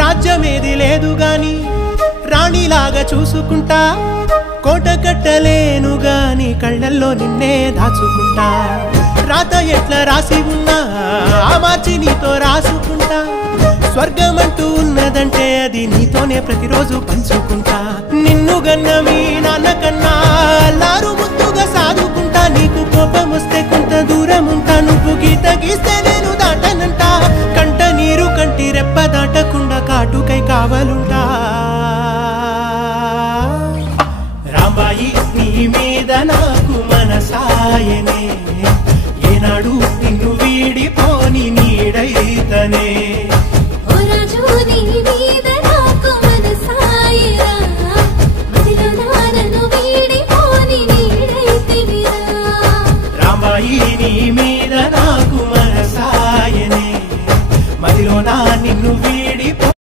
రాజ్యమేది లేదు గాని రాణిలాగా చూసుకుంటా కోట కట్టలేను గాని కళ్ళల్లో నిన్నే దాచుకుంటా రాత ఎట్లా రాసి ఉన్నా ఆ మార్చి నీతో రాసుకుంటా స్వర్గమంటూ ఉన్నదంటే అది నీతోనే ప్రతిరోజు పంచుకుంటా నిన్ను గన్న మీ నాన్న కన్నా లారు ముద్దుగా సాదుకుంటా నీకు కోపం వస్తే కొంత దూరం ఉంటా నువ్వు గీత గీస్తే నేను దాటనంట కంట నీరు కంటి రెప్ప దాటకుండా కాటుకై కావలుంటా రాంబాయి నీ మీద నాకు మనసాయనే ఏనాడు నిన్ను వీడిపోని నీడైతనే ఓ రాజు నీ మీద